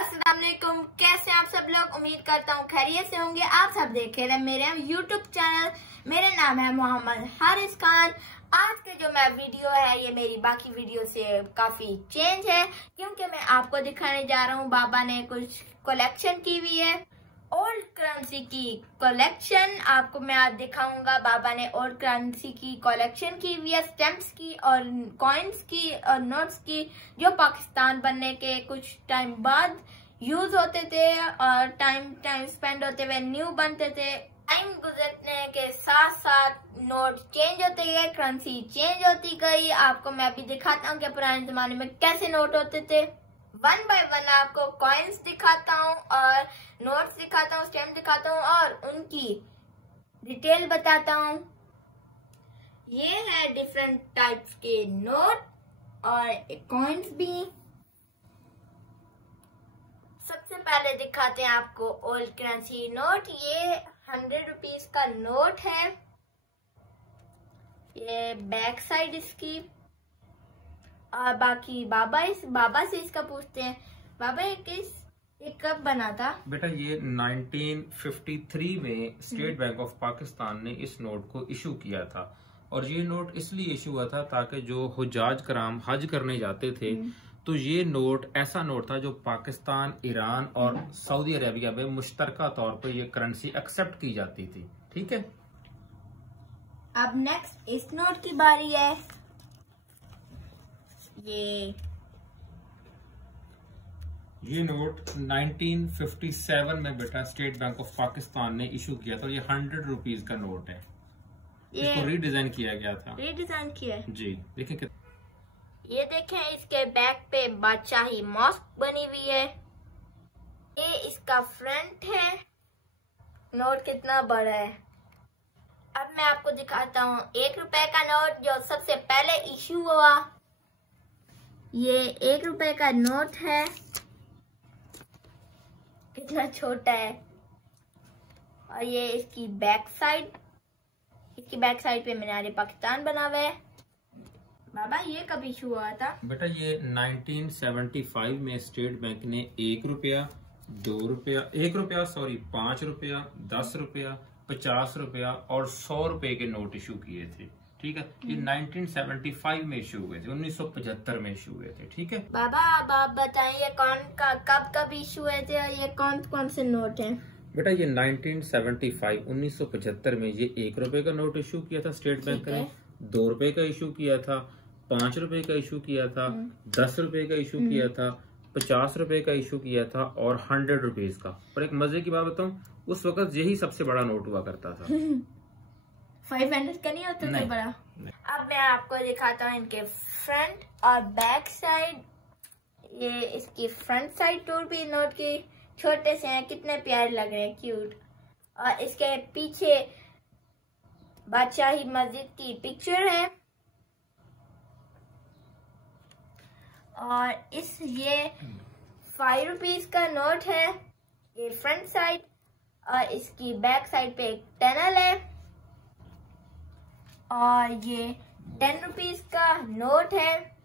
अस्सलाम वालेकुम, कैसे आप सब लोग। उम्मीद करता हूँ खैरियत से होंगे। आप सब देख रहे हैं मेरे यूट्यूब चैनल। मेरा नाम है मोहम्मद हारिस खान। आज के जो मैं वीडियो है ये मेरी बाकी वीडियो से काफी चेंज है, क्योंकि मैं आपको दिखाने जा रहा हूँ बाबा ने कुछ कलेक्शन की हुई है, ओल्ड करेंसी की कलेक्शन। आपको मैं आज दिखाऊंगा बाबा ने ओल्ड करेंसी की कलेक्शन की हुई है, स्टैम्प्स की और कॉइन्स की और नोट्स की, जो पाकिस्तान बनने के कुछ टाइम बाद यूज होते थे और टाइम स्पेंड होते हुए न्यू बनते थे। टाइम गुजरने के साथ साथ नोट चेंज होते गए, करेंसी चेंज होती गई। आपको मैं अभी दिखाता हूँ कि पुराने जमाने में कैसे नोट होते थे। वन बाय वन आपको कॉइन्स दिखाता हूँ और नोट्स दिखाता हूँ, स्टैम्प दिखाता हूँ और उनकी डिटेल बताता हूँ। ये है डिफरेंट टाइप्स के नोट और कॉइन्स भी। सबसे पहले दिखाते हैं आपको ओल्ड करेंसी नोट। ये 100 रुपीज का नोट है। ये बैक साइड इसकी। और बाकी बाबा से इसका पूछते हैं, बाबा ये कब बना था? बेटा ये 1953 में स्टेट बैंक ऑफ पाकिस्तान ने इस नोट को इशू किया था। और ये नोट इसलिए इशू हुआ था ताकि जो हुज्जाज कराम हज करने जाते थे तो ये नोट ऐसा नोट था जो पाकिस्तान, ईरान और सऊदी अरेबिया में मुश्तरका तौर पर ये करेंसी एक्सेप्ट की जाती थी। ठीक है, अब नेक्स्ट इस नोट की बारी है। ये नोट 1957 में बेटा स्टेट बैंक ऑफ पाकिस्तान ने इशू किया था। ये 100 रुपीज का नोट है। इसको रीडिजाइन किया गया था। रीडिजाइन किया है जी। देखिए ये देखें, इसके बैक पे बादशाही मॉस्क बनी हुई है। ये इसका फ्रंट है। नोट कितना बड़ा है। अब मैं आपको दिखाता हूँ 1 रुपए का नोट जो सबसे पहले इशू हुआ। ये 1 रुपए का नोट है, कितना छोटा है। और ये इसकी बैक साइड। इसकी बैक साइड पे मीनार पाकिस्तान बना हुआ है। बाबा ये कब इशू हुआ था? बेटा ये 1975 में स्टेट बैंक ने 1 रुपया, 2 रुपया, 1 रुपया सॉरी 5 रुपया, 10 रुपया, 50 रुपया और 100 रुपए के नोट इशू किए थे। ठीक है, ये 1975 में इशू हुए थे, 1975 में इशू हुए थे। ठीक है बाबा, अब आप बताइए कब इशू हुए थे और ये कौन से नोट हैं? बेटा ये 1975 में ये 1 रुपए का नोट इशू किया था स्टेट बैंक ने, 2 रुपए का इशू किया था, 5 रुपए का इशू किया था, 10 रुपए का इशू किया था, 50 रुपए का इशू किया था और 100 रुपीज का। पर एक मजे की बात बताऊं, उस वक्त यही सबसे बड़ा नोट हुआ करता था। 500 का नहीं होता था बड़ा। अब मैं आपको दिखाता हूँ इनके फ्रंट और बैक साइड। ये इसकी फ्रंट साइड टूर भी नोट की छोटे से हैं, कितने प्यारे लग रहे हैं, क्यूट। और इसके पीछे बादशाही मस्जिद की पिक्चर है। और ये 5 रुपीज का नोट है। ये फ्रंट साइड और इसकी बैक साइड पे एक टनल है। और ये 10 रुपीज का नोट है।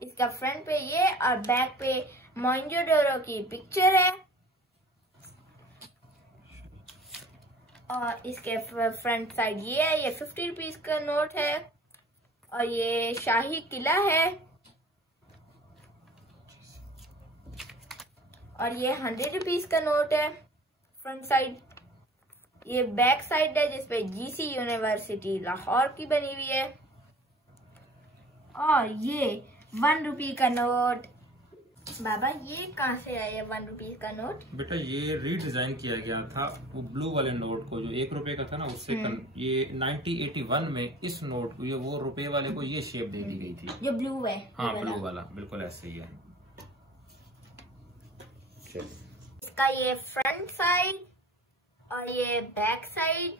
इसका फ्रंट पे ये और बैक पे मोइंजोडोरो की पिक्चर है। और इसके फ्रंट साइड ये है। ये 50 रुपीज का नोट है और ये शाही किला है। और ये 100 रुपीज का नोट है फ्रंट साइड। ये बैक साइड है जिसपे जीसी यूनिवर्सिटी लाहौर की बनी हुई है। और ये 1 रुपये का नोट। बाबा ये कहाँ से आया 1 रुपये का नोट? बेटा ये रीडिजाइन किया गया था वो ब्लू वाले नोट को, जो 1 रुपए का था ना, उससे ये 1981 में इस नोट को, ये वो रुपए वाले को ये शेप दे दी गई थी, जो ब्लू है। हाँ ब्लू वाला बिल्कुल ऐसे ही है। इसका ये फ्रंट साइड और ये बैक साइड,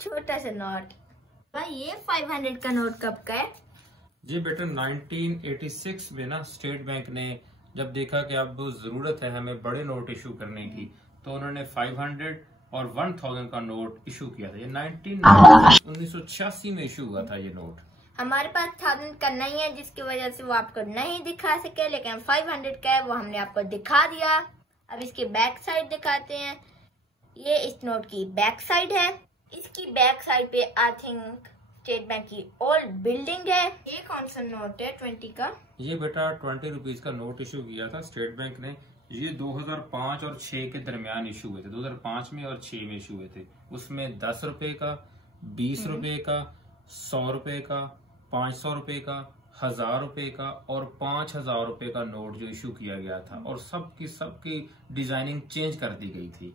छोटा सा नोट। भाई ये 500 का नोट कब का है? जी बेटा 1986 में ना स्टेट बैंक ने जब देखा कि अब जरूरत है हमें बड़े नोट इशू करने की, तो उन्होंने 500 और 1000 का नोट इशू किया था। ये 1986 में इशू हुआ था ये नोट। हमारे पास 1000 का नहीं है, जिसकी वजह से वो आपको नहीं दिखा सके, लेकिन 500 का है, वो हमने आपको दिखा दिया। अब इसकी बैक साइड दिखाते हैं। ये इस नोट की बैक साइड है। इसकी बैक साइड पे आई थिंक स्टेट बैंक की ओल्ड बिल्डिंग है। ये कौन सा नोट है 20 का? ये बेटा 20 रुपीज का नोट इशू किया था स्टेट बैंक ने। ये 2005 और 6 के दरमियान इशू हुए थे, 2005 में और 6 में इशू हुए थे। उसमें 10 रुपए का, 20 रुपए का, 100 रुपए का, 500 रुपए का, 1000 रुपए का और 5000 रुपए का नोट जो इशू किया गया था, और सबकी डिजाइनिंग चेंज कर दी गई थी।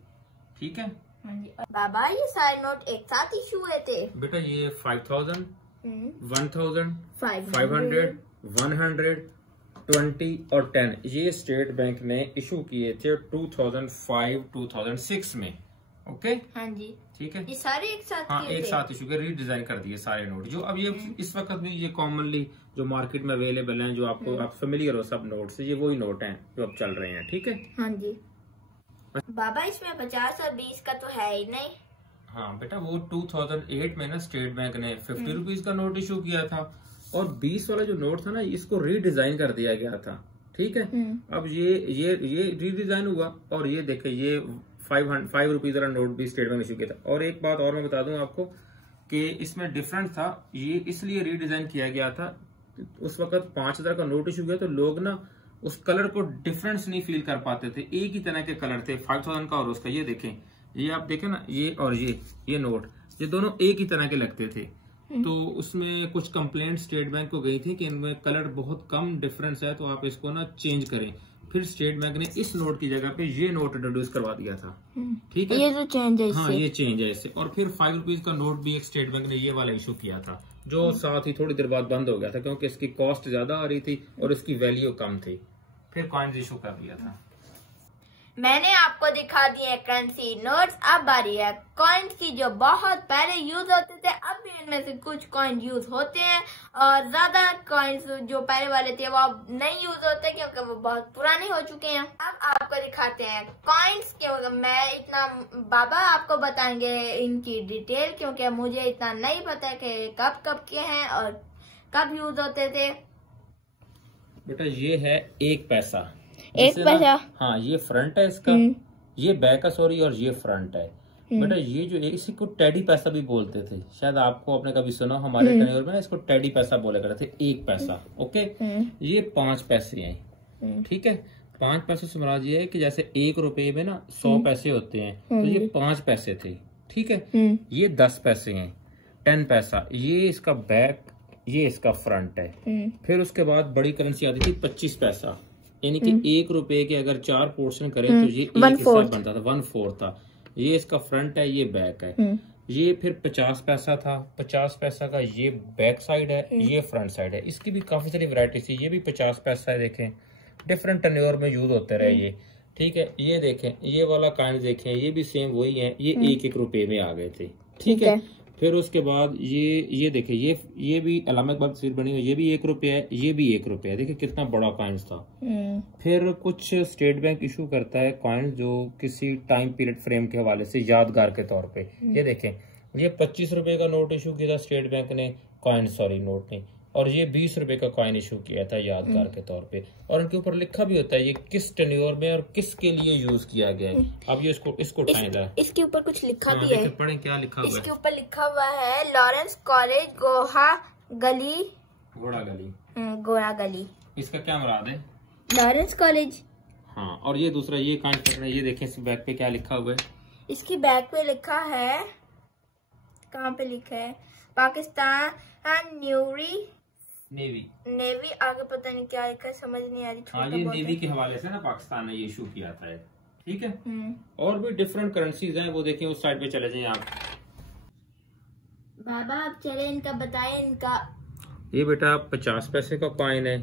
ठीक है बाबा, ये सारे नोट एक साथ इशू हुए थे बेटा। ये 5000, 1000, 500, 100, 20 और 10 ये स्टेट बैंक ने इशू किए थे 2005-2006 में। ओके हाँ जी, ठीक है। ये सारे एक साथ हाँ, एक साथ इशू के रीडिजाइन कर दिए सारे नोट, जो अब ये इस वक्त भी ये कॉमनली जो मार्केट में अवेलेबल हैं, जो आपको आप फेमिलियर हो सब नोट से, ये वही नोट हैं जो अब चल रहे हैं। ठीक है हाँ जी। बाबा, इसमें 50 और 20 का तो है ही नहीं। हाँ बेटा, वो 2008 में ना स्टेट बैंक ने 50 रुपीज का नोट इशू किया था, और 20 वाला जो नोट था ना, इसको रीडिजाइन कर दिया गया था। ठीक है। अब ये रीडिजाइन हुआ, और ये देखे ये 5 रुपीज वाला नोट भी स्टेट बैंक ने इशू किया था। और एक बात और मैं बता दूं आपको कि इसमें डिफरेंस था, ये इसलिए रीडिजाइन किया गया था। उस वक्त 5000 का नोट इशू किया तो लोग ना उस कलर को डिफरेंस नहीं फील कर पाते थे, एक ही तरह के कलर थे 5000 का और उसका। ये देखें, ये आप देखें ना, ये और ये नोट, ये दोनों एक ही तरह के लगते थे। तो उसमें कुछ कंप्लेंट स्टेट बैंक को गई थी कि इनमें कलर बहुत कम डिफरेंस है, तो आप इसको ना चेंज करें। फिर स्टेट बैंक ने इस नोट की जगह पे ये नोट इंट्रोड्यूस करवा दिया था। ठीक है, ये तो चेंज है। हाँ, ये चेंज है इससे। और फिर 5 रुपीज का नोट भी एक स्टेट बैंक ने ये वाला इशू किया था, जो साथ ही थोड़ी देर बाद बंद हो गया था, क्योंकि इसकी कॉस्ट ज्यादा आ रही थी और इसकी वैल्यू कम थी। फिर कॉइन्स इशू कर दिया था। मैंने आपको दिखा दिए करेंसी नोट्स। अब बारी है कॉइन्स की, जो बहुत पहले यूज होते थे। अब भी इनमें से कुछ कॉइन यूज होते हैं, और ज्यादा कॉइन्स जो पहले वाले थे वो अब नहीं यूज होते, क्योंकि वो बहुत पुराने हो चुके हैं। अब आपको दिखाते हैं कॉइन्स के। मैं इतना, बाबा आपको बताएंगे इनकी डिटेल, क्योंकि मुझे इतना नहीं पता कि कब कब के हैं और कब यूज होते थे। बेटा, ये है 1 पैसा। 1 पैसा। हाँ, ये फ्रंट है इसका, ये बैक है सॉरी, और ये फ्रंट है। बेटा, ये जो इसी को टेडी पैसा भी बोलते थे, शायद आपको आपने कभी सुना, हमारे टर्नओवर में ना इसको टेडी पैसा बोले करते थे। 1 पैसा। ओके, ये 5 पैसे हैं। ठीक है, 5 पैसे से मुराद ये है कि जैसे 1 रुपए में ना 100 पैसे होते हैं, तो ये 5 पैसे थे। ठीक है, ये 10 पैसे हैं, 10 पैसा। ये इसका बैक, ये इसका फ्रंट है। फिर उसके बाद बड़ी करेंसी आती थी 25 पैसा, यानी कि 1 रुपए के अगर 4 पोर्शन करें तो ये 1 हिस्सा बनता था, 1/4 था। ये इसका फ्रंट है, ये बैक है। ये फिर 50 पैसा था, 50 पैसा का ये बैक साइड है, ये फ्रंट साइड है। इसकी भी काफी सारी वैरायटी थी। ये भी 50 पैसा है, देखें डिफरेंट टर्नओवर में यूज होते रहे ये। ठीक है, ये देखें, ये वाला काइंड देखें, ये भी सेम वही है, ये 1-1 रुपए में आ गए थे। ठीक है, फिर उसके बाद ये देखें, ये भी अलामा इकबाल तस्वीर बनी हुई, ये भी 1 रुपया है, ये भी 1 रुपया है। देखिए कितना बड़ा कॉइन्स था। फिर कुछ स्टेट बैंक इशू करता है कॉइन्स जो किसी टाइम पीरियड फ्रेम के हवाले से यादगार के तौर पे। ये देखें, ये 25 रुपए का नोट इशू किया था स्टेट बैंक ने, नोट ने, और ये 20 रुपए का कॉइन इशू किया था यादगार के तौर पे। और इनके ऊपर लिखा भी होता है ये किस टेन्योर में और किसके लिए यूज किया गया है। अब ये इसको उठाएं जरा। इसके ऊपर कुछ लिखा भी है, पढ़ें क्या लिखा हुआ है। इसके ऊपर लिखा हुआ है लॉरेंस कॉलेज गोहा गली, गोरा गली। इसका क्या मुराद है? Lawrence college. हाँ, और ये दूसरा ये कॉइन पढ़ना, ये देखें इस बैक पे क्या लिखा हुआ है। इसकी बैक पे लिखा है, कहाँ पे लिखा है, पाकिस्तान नेवी आगे पता नहीं क्या लिखा है, समझ नहीं आ रही। हाँ, ये नेवी के हवाले से ना पाकिस्तान ने ये इशू किया था। ठीक है, और भी डिफरेंट करेंसीज हैं, वो देखिए उस साइड पे चले जाएं आप। बाबा आप चले इनका बताएं। इनका ये बेटा 50 पैसे का कॉइन है,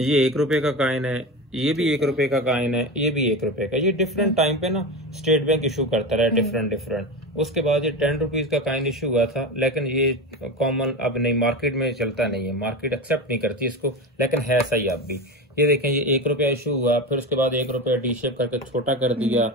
ये 1 रुपए का कॉइन है, ये भी 1 रुपए का कॉइन है, ये भी 1 रुपए का। ये डिफरेंट टाइम पे ना स्टेट बैंक इशू करता रहा डिफरेंट। उसके बाद ये 10 रुपीज का कॉइन इशू हुआ था, लेकिन ये कॉमन अब नहीं, मार्केट में चलता नहीं है, मार्केट एक्सेप्ट नहीं करती इसको, लेकिन है सही अब भी। ये देखें, ये 1 रुपया इशू हुआ, फिर उसके बाद 1 रुपया डी शेप करके छोटा कर दिया,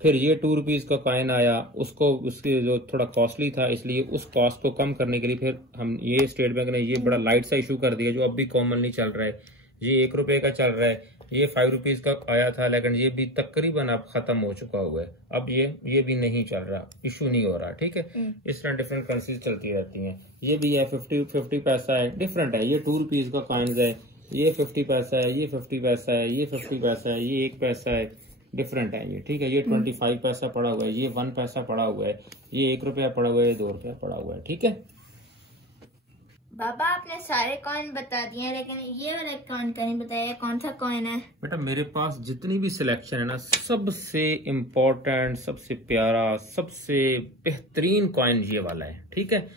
फिर ये 2 रुपीज का कॉइन आया, उसको उसके जो थोड़ा कॉस्टली था, इसलिए उस कॉस्ट को कम करने के लिए फिर हम ये स्टेट बैंक ने ये बड़ा लाइट सा इशू कर दिया जो अब भी कॉमनली चल रहा है। ये 1 रुपए का चल रहा है, ये 5 रुपीज का आया था, लेकिन ये भी तकरीबन अब खत्म हो चुका हुआ है। अब ये भी नहीं चल रहा, इशू नहीं हो रहा, ठीक है। इस तरह डिफरेंट करेंसीज चलती रहती हैं। ये भी है 50 पैसा है, डिफरेंट है। ये 2 रुपीज का कॉइन्स है, ये 50 पैसा है, ये 50 पैसा है, ये 50 पैसा है, ये 1 पैसा है, डिफरेंट है ये, ठीक है। ये 25 पैसा पड़ा हुआ है, ये 1 पैसा पड़ा हुआ है, ये 1 रुपया पड़ा हुआ है, ये 2 रुपया पड़ा हुआ है, ठीक है। बाबा आपने सारे कॉइन बता दिए, लेकिन ये वाला कॉइन का नहीं बताया, कौन सा कॉइन है? बेटा मेरे पास जितनी भी सिलेक्शन है ना, सबसे इम्पोर्टेंट, सबसे प्यारा, सबसे बेहतरीन कॉइन ये वाला है, ठीक है।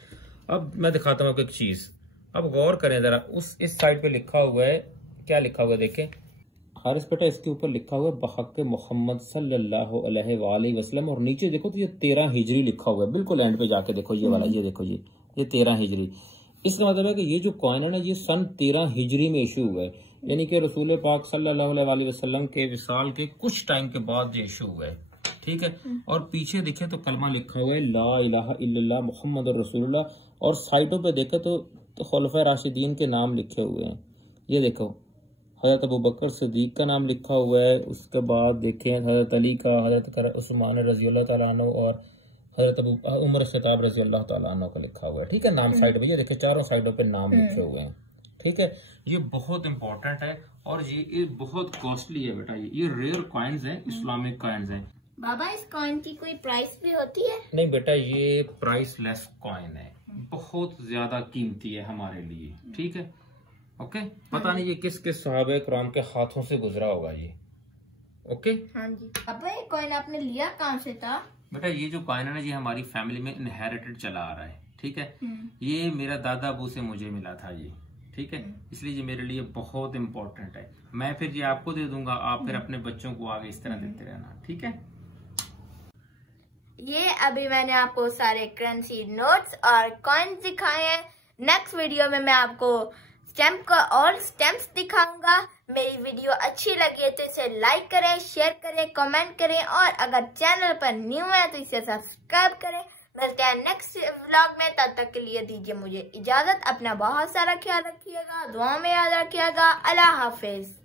अब मैं दिखाता हूँ आपको एक चीज, अब गौर करें जरा। इस साइड पे लिखा हुआ है, क्या लिखा हुआ है देखें हारिस बेटा, इसके ऊपर लिखा हुआ है बहक़ मोहम्मद सल्लल्लाहु अलैहि वसल्लम, और नीचे देखो तो ये 13 हिजरी लिखा हुआ है, बिल्कुल एंड पे जाके देखो ये वाला, ये देखो ये 13 हिजरी। इसका मतलब है कि ये जो कॉइन है ना, ये सन 13 हिजरी में इशू हुआ है, यानी कि रसूल पाक सल्लल्लाहु अलैहि वसल्लम के विसाल के कुछ टाइम के बाद ये इशू हुआ है, ठीक है। और पीछे देखे तो कलमा लिखा हुआ है ला इलाहा इल्लल्लाह मुहम्मदुर रसूलुल्लाह, और साइडों पे देखे तो खुलफाए राशिदीन के नाम लिखे हुए हैं। ये देखो हजरत अबू बकर सिद्दीक का नाम लिखा हुआ है, उसके बाद देखें हजरत अली का, हजरत उस्मान रज़ी अल्लाह तआला अन्हु और हजरत उमर खिताब रज़ी अल्लाह तआला अन्हु का लिखा हुआ है, ठीक है। नाम साइड पे ये देखिए, चारों साइडों पे नाम लिखे हुए हैं, ठीक है। ये बहुत इंपॉर्टेंट है और ये बहुत कॉस्टली है बेटा। ये रेयर कॉइन्स हैं, इस्लामिक कॉइन्स हैं। बाबा इस कॉइन की कोई प्राइस भी होती है? नहीं बेटा, ये प्राइस लेस कॉइन है, बहुत ज्यादा कीमती है हमारे लिए, ठीक है। ओके, पता नहीं ये किस किस सहाबे किराम के हाथों से गुजरा होगा ये। ओके हाँ जी। बाबा ये कॉइन आपने लिया कहाँ से था? बेटा ये जो कॉइन है ना, ये हमारी फैमिली में इनहेरिटेड चला आ रहा है, ठीक है। ये मेरा दादा अबू से मुझे मिला था ये, ठीक है, इसलिए ये मेरे लिए बहुत इंपॉर्टेंट है। मैं फिर ये आपको दे दूंगा, आप फिर अपने बच्चों को आगे इस तरह देते रहना, ठीक है। ये अभी मैंने आपको सारे करेंसी नोट्स और कॉइन्स दिखाए हैं। नेक्स्ट वीडियो में मैं आपको स्टैम्प का और स्टैम्प्स दिखाऊंगा। मेरी वीडियो अच्छी लगी है तो इसे लाइक करें, शेयर करें, कमेंट करें, और अगर चैनल पर न्यू है तो इसे सब्सक्राइब करें। मिलते हैं नेक्स्ट व्लॉग में, तब तक के लिए दीजिए मुझे इजाजत। अपना बहुत सारा ख्याल रखिएगा, दुआ में याद रखिएगा। अल्लाह हाफिज।